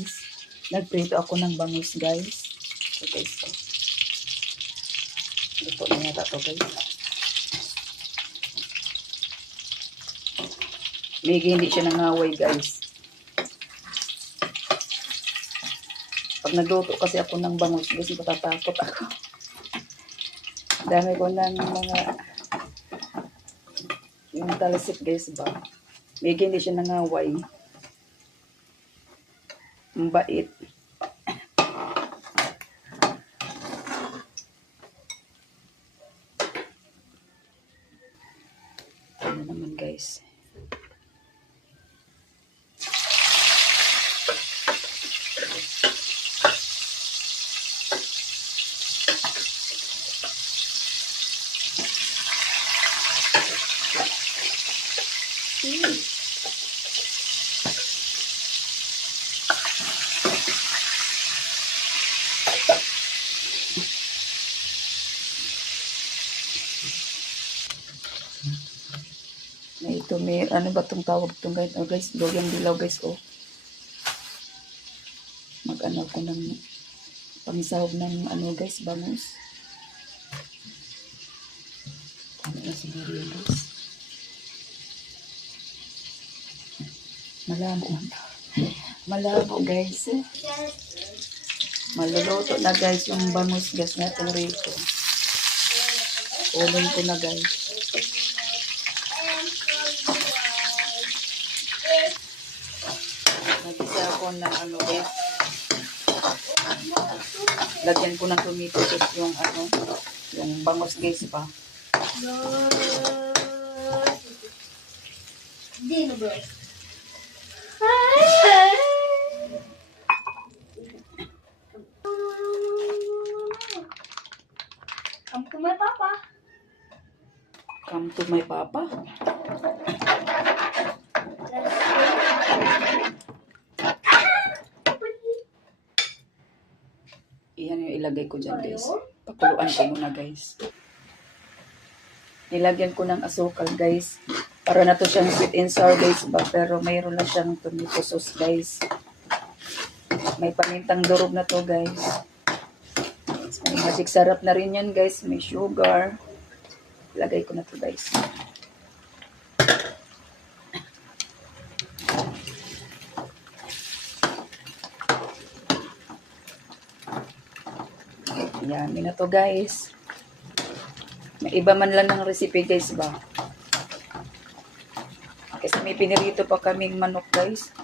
guys. Nagprito ako ng bangus guys. So guys, luto na yata to guys. Medyo hindi siya nangaway guys. Pag nagluto kasi ako ng bangus guys, matatakot ako. Dami ko ng mga yung talsik guys ba. Medyo hindi siya nangaway. Mabait. Ano naman guys. Na ito may ano ba tong tawag tong guys? Oh guys, loyang dilaw guys oh. Mag-ano ko ng pangsahog ng ano guys, bangus. Ano na siguro yun guys. Malabo. Malabo guys. Maluluto na guys yung bangus guys natin rito. Uling ko na guys. Nagisa ako ng ano guys. Lagyan ko ng tomato sauce yung ano, yung bangus guys pa. Dino bro. Come to my papa. Come to my papa. Iyan yung ilagay ko dyan guys. Pakuluan ko muna guys. Nilagyan ko ng asukal guys. Para na to siyang sweet and sour guys ba. Pero mayroon na siyang tomato sauce guys. May pamintang durog na to guys. May magic sarap na rin yan guys. May sugar. Ilagay ko na to guys. Yummy na to guys. May iba man lang ng recipe guys ba. Kasi may pinirito pa kaming manok guys.